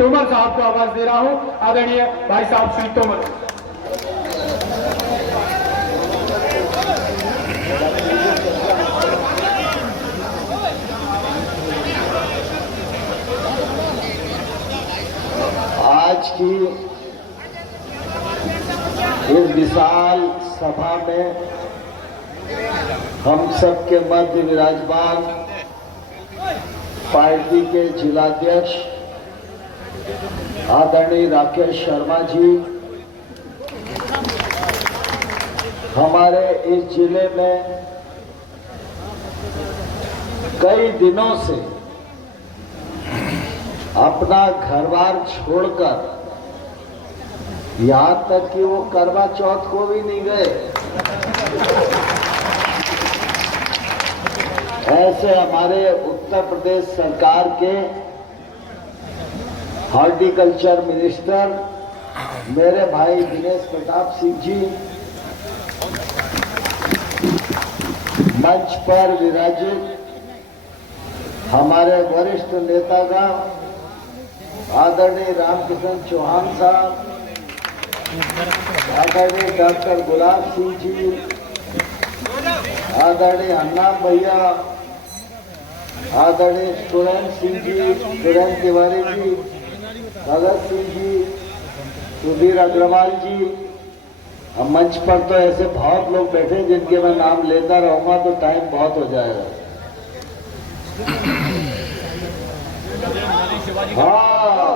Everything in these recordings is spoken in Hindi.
तोमर साहब को आवाज दे रहा हूं। आदरणीय भाई साहब श्री तोमर। आज की इस विशाल सभा में हम सबके मध्य विराजमान पार्टी के जिलाध्यक्ष आदरणीय राकेश शर्मा जी, हमारे इस जिले में कई दिनों से अपना घरबार छोड़कर यहां तक कि वो करवा चौथ को भी नहीं गए, ऐसे हमारे उत्तर प्रदेश सरकार के हॉर्टिकल्चर मिनिस्टर मेरे भाई दिनेश प्रताप सिंह जी मंच पर विराजित हमारे वरिष्ठ नेतागण आदरणीय रामकिशन चौहान साहब, आदरणीय डॉक्टर गुलाब सिंह जी, आदरणीय अन्ना भैया, आदरणीय सुरेंद्र सिंह जी, सुरेंद्र तिवारी जी, भगत सिंह जी, सुधीर अग्रवाल जी। अब मंच पर तो ऐसे बहुत लोग बैठे जिनके मैं नाम लेता रहूंगा तो टाइम बहुत हो जाएगा। हाँ,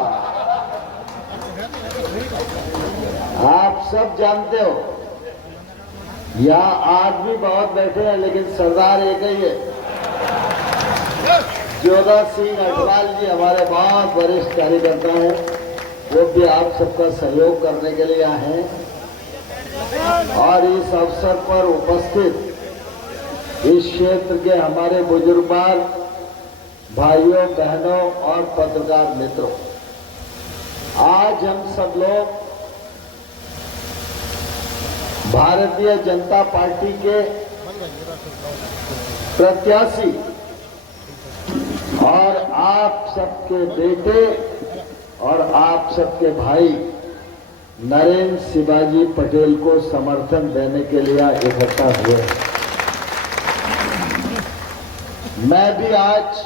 आप सब जानते हो यहाँ आदमी बहुत बैठे हैं लेकिन सरदार एक ही है। जोधा सिंह अग्रवाल जी हमारे बहुत वरिष्ठ कार्यकर्ता हैं, वो भी आप सबका सहयोग करने के लिए आए हैं। और इस अवसर पर उपस्थित इस क्षेत्र के हमारे बुजुर्गवार भाइयों बहनों और पत्रकार मित्रों, आज हम सब लोग भारतीय जनता पार्टी के प्रत्याशी और आप सबके बेटे और आप सबके भाई नरेंद्र शिवाजी पटेल को समर्थन देने के लिए इकट्ठा हुए। मैं भी आज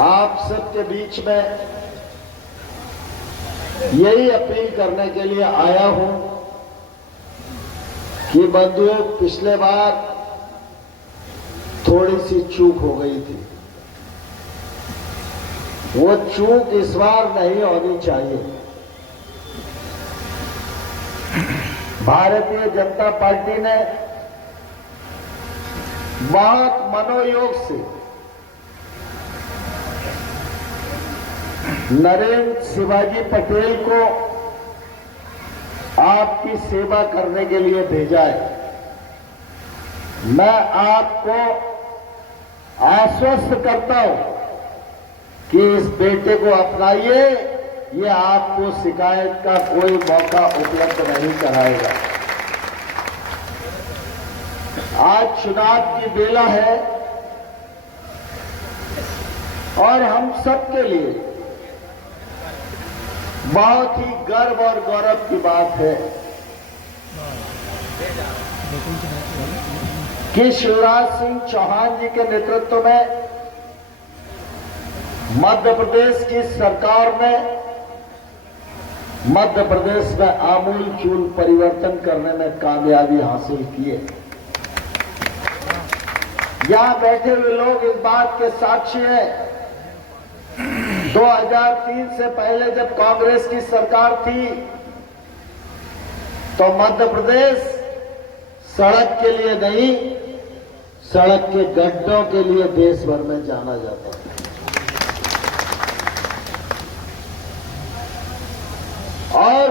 आप सबके बीच में यही अपील करने के लिए आया हूं कि बंधुओं, पिछले बार थोड़ी सी चूक हो गई थी, वो चूक इस बार नहीं होनी चाहिए। भारतीय जनता पार्टी ने बहुत मनोयोग से नरेंद्र शिवाजी पटेल को आपकी सेवा करने के लिए भेजा है। मैं आपको आश्वस्त करता हूं कि इस बेटे को अपनाइए, ये आपको शिकायत का कोई मौका उपलब्ध नहीं कराएगा। आज चुनाव की बेला है और हम सबके लिए बहुत ही गर्व और गौरव की बात है कि शिवराज सिंह चौहान जी के नेतृत्व में मध्य प्रदेश की सरकार ने मध्य प्रदेश में आमूलचूल परिवर्तन करने में कामयाबी हासिल की है। यहां बैठे हुए लोग इस बात के साक्षी हैं। 2003 से पहले जब कांग्रेस की सरकार थी तो मध्य प्रदेश सड़क के लिए नहीं, सड़क के गड्ढों के लिए देश भर में जाना जाता है। और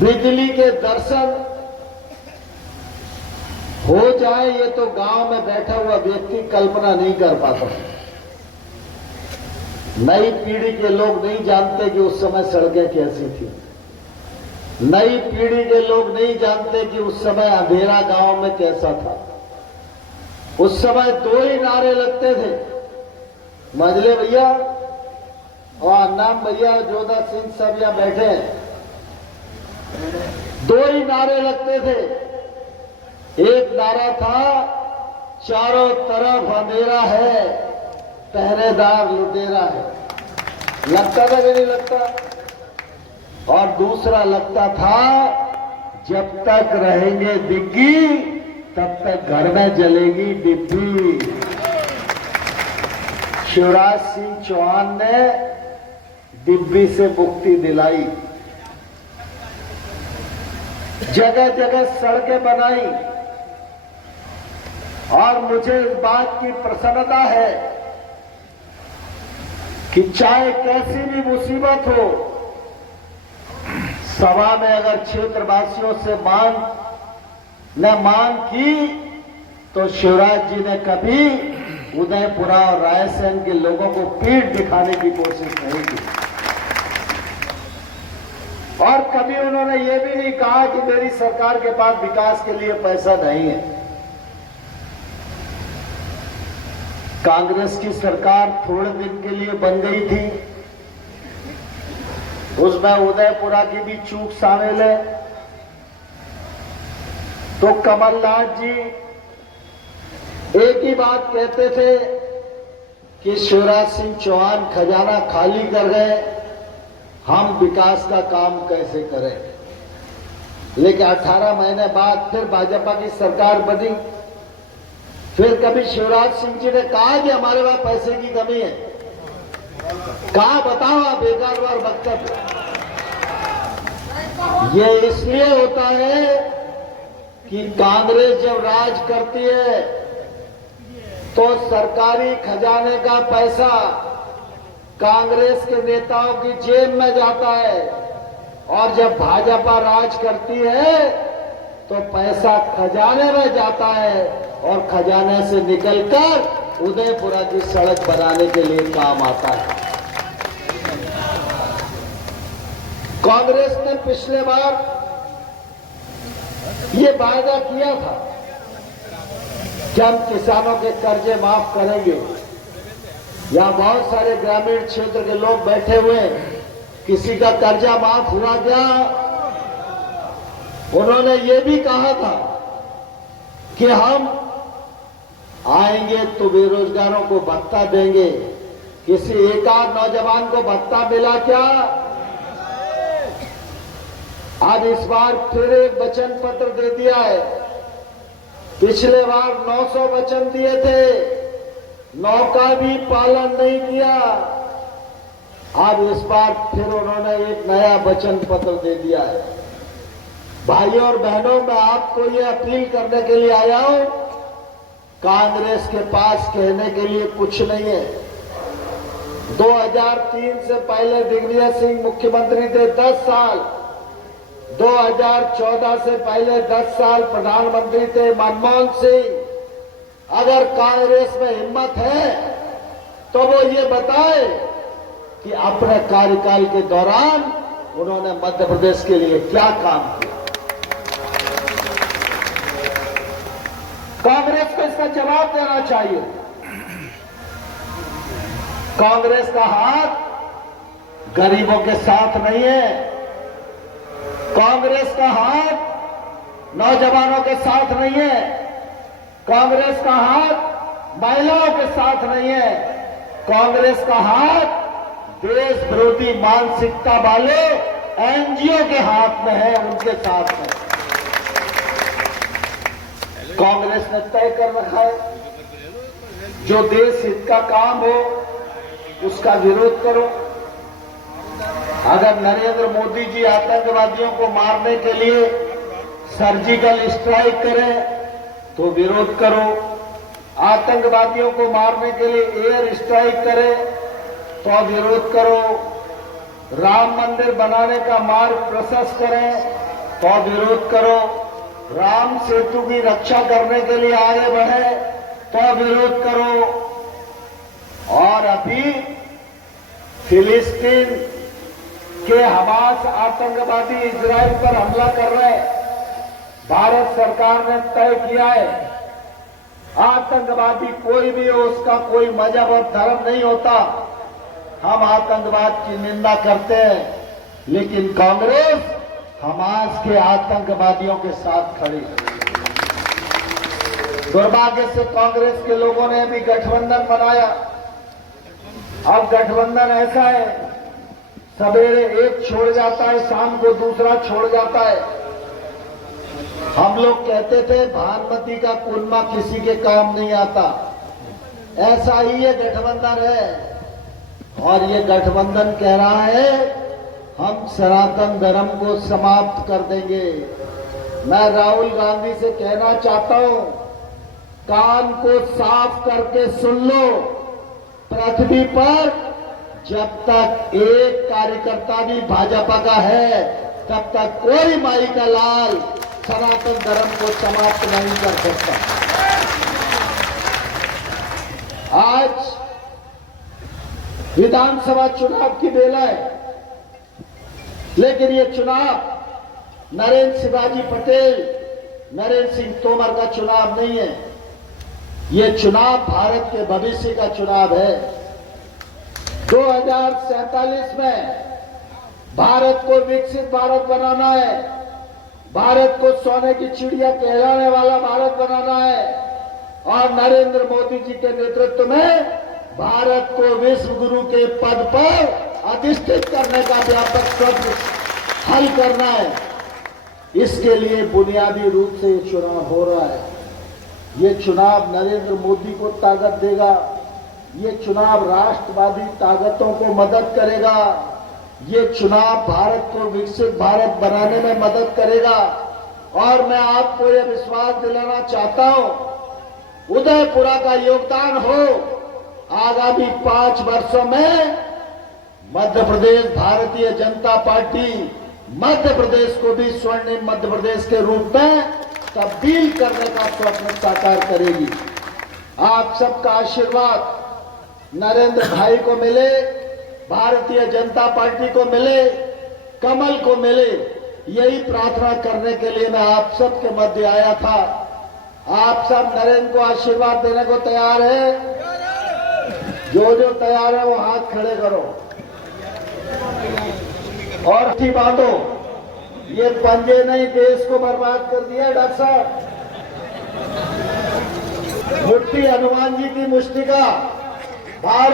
बिजली के दर्शन हो जाए ये तो गांव में बैठा हुआ व्यक्ति कल्पना नहीं कर पाता। नई पीढ़ी के लोग नहीं जानते कि उस समय सड़कें कैसी थी। नई पीढ़ी के लोग नहीं जानते कि उस समय अंधेरा गांव में कैसा था। उस समय दो ही नारे लगते थे, मजले भैया और अन्नाम भैया, जोधा सिंह सब यहाँ बैठे हैं। दो ही नारे लगते थे। एक नारा था चारों तरफ अंधेरा है, पहरेदार लुटेरा है। लगता था कि नहीं लगता? और दूसरा लगता था जब तक रहेंगे दिग्गी तब तक घर में जलेगी डिब्बी। शिवराज सिंह चौहान ने डिब्बी से मुक्ति दिलाई, जगह जगह सड़कें बनाई। और मुझे इस बात की प्रसन्नता है कि चाहे कैसी भी मुसीबत हो, सभा में अगर क्षेत्रवासियों से मांग की तो शिवराज जी ने कभी उदयपुरा और रायसेन के लोगों को पीठ दिखाने की कोशिश नहीं की। और कभी उन्होंने ये भी नहीं कहा कि मेरी सरकार के पास विकास के लिए पैसा नहीं है। कांग्रेस की सरकार थोड़े दिन के लिए बन गई थी, उसमें उदयपुरा की भी चूक शामिल है। तो कमलनाथ जी एक ही बात कहते थे कि शिवराज सिंह चौहान खजाना खाली कर गए, हम विकास का काम कैसे करें। लेकिन 18 महीने बाद फिर भाजपा की सरकार बनी। फिर कभी शिवराज सिंह जी ने कहा कि हमारे पास पैसे की कमी है? कहा? बताओ आप बेकार और वक्तव्य। ये इसलिए होता है कि कांग्रेस जब राज करती है तो सरकारी खजाने का पैसा कांग्रेस के नेताओं की जेब में जाता है, और जब भाजपा राज करती है तो पैसा खजाने में जाता है और खजाने से निकलकर उदयपुरा की सड़क बनाने के लिए काम आता है। कांग्रेस ने पिछले बार ये वादा किया था कि हम किसानों के कर्जे माफ करेंगे। यहां बहुत सारे ग्रामीण क्षेत्र के लोग बैठे हुए हैं, किसी का कर्जा माफ हुआ क्या? उन्होंने ये भी कहा था कि हम आएंगे तो बेरोजगारों को भत्ता देंगे। किसी एक आध नौजवान को भत्ता मिला क्या? आज इस बार फिर एक वचन पत्र दे दिया है। पिछले बार 900 वचन दिए थे, 9 का भी पालन नहीं किया। अब इस बार फिर उन्होंने एक नया वचन पत्र दे दिया है। भाइयों और बहनों, मैं आपको ये अपील करने के लिए आया हूं, कांग्रेस के पास कहने के लिए कुछ नहीं है। 2003 से पहले दिग्विजय सिंह मुख्यमंत्री थे 10 साल। 2014 से पहले 10 साल प्रधानमंत्री थे मनमोहन सिंह। अगर कांग्रेस में हिम्मत है तो वो ये बताए कि अपने कार्यकाल के दौरान उन्होंने मध्य प्रदेश के लिए क्या काम किया। कांग्रेस को इसका जवाब देना चाहिए। कांग्रेस का हाथ गरीबों के साथ नहीं है, कांग्रेस का हाथ नौजवानों के साथ नहीं है, कांग्रेस का हाथ महिलाओं के साथ नहीं है, कांग्रेस का हाथ देश विरोधी मानसिकता वाले एनजीओ के हाथ में है, उनके साथ में। कांग्रेस ने तय कर रखा है जो देश हित का काम हो उसका विरोध करो। अगर नरेंद्र मोदी जी आतंकवादियों को मारने के लिए सर्जिकल स्ट्राइक करें तो विरोध करो, आतंकवादियों को मारने के लिए एयर स्ट्राइक करें तो विरोध करो, राम मंदिर बनाने का मार्ग प्रशस्त करें तो विरोध करो, राम सेतु की रक्षा करने के लिए आगे बढ़े तो विरोध करो। और अभी फिलिस्तीन के हमास आतंकवादी इजराइल पर हमला कर रहे हैं। भारत सरकार ने तय किया है आतंकवादी कोई भी हो, उसका कोई मजहब और धर्म नहीं होता। हम आतंकवाद की निंदा करते हैं, लेकिन कांग्रेस हमास के आतंकवादियों के साथ खड़ी है। दुर्भाग्य से कांग्रेस के लोगों ने भी गठबंधन बनाया। अब गठबंधन ऐसा है, सवेरे एक छोड़ जाता है, शाम को दूसरा छोड़ जाता है। हम लोग कहते थे भानुमति का कुरमा किसी के काम नहीं आता, ऐसा ही ये गठबंधन है। और ये गठबंधन कह रहा है हम सनातन धर्म को समाप्त कर देंगे। मैं राहुल गांधी से कहना चाहता हूं, कान को साफ करके सुन लो। पृथ्वी पर जब तक एक कार्यकर्ता भी भाजपा का है, तब तक कोई माई का लाल सनातन धर्म को समाप्त नहीं कर सकता। आज विधानसभा चुनाव की बेला है, लेकिन ये चुनाव नरेंद्र शिवाजी पटेल, नरेंद्र सिंह तोमर का चुनाव नहीं है। ये चुनाव भारत के भविष्य का चुनाव है। 2047 में भारत को विकसित भारत बनाना है, भारत को सोने की चिड़िया कहलाने वाला भारत बनाना है, और नरेंद्र मोदी जी के नेतृत्व में भारत को विश्व गुरु के पद पर अधिष्ठित करने का व्यापक सत्र हल करना है। इसके लिए बुनियादी रूप से ये चुनाव हो रहा है। ये चुनाव नरेंद्र मोदी को ताकत देगा, ये चुनाव राष्ट्रवादी ताकतों को मदद करेगा, ये चुनाव भारत को विकसित भारत बनाने में मदद करेगा। और मैं आपको यह विश्वास दिलाना चाहता हूं, उदयपुरा का योगदान हो। आगामी 5 वर्षों में मध्य प्रदेश भारतीय जनता पार्टी मध्य प्रदेश को भी स्वर्णिम मध्य प्रदेश के रूप में तब्दील करने का स्वप्न साकार करेगी। आप सबका आशीर्वाद नरेंद्र भाई को मिले, भारतीय जनता पार्टी को मिले, कमल को मिले, यही प्रार्थना करने के लिए मैं आप सबके मध्य आया था। आप सब नरेंद्र को आशीर्वाद देने को तैयार है? जो जो तैयार है वो हाथ खड़े करो और अच्छी बातों, ये पंजे नहीं देश को बर्बाद कर दिया डॉक्टर साहब। मुट्ठी हनुमान जी की मुष्टि का भारत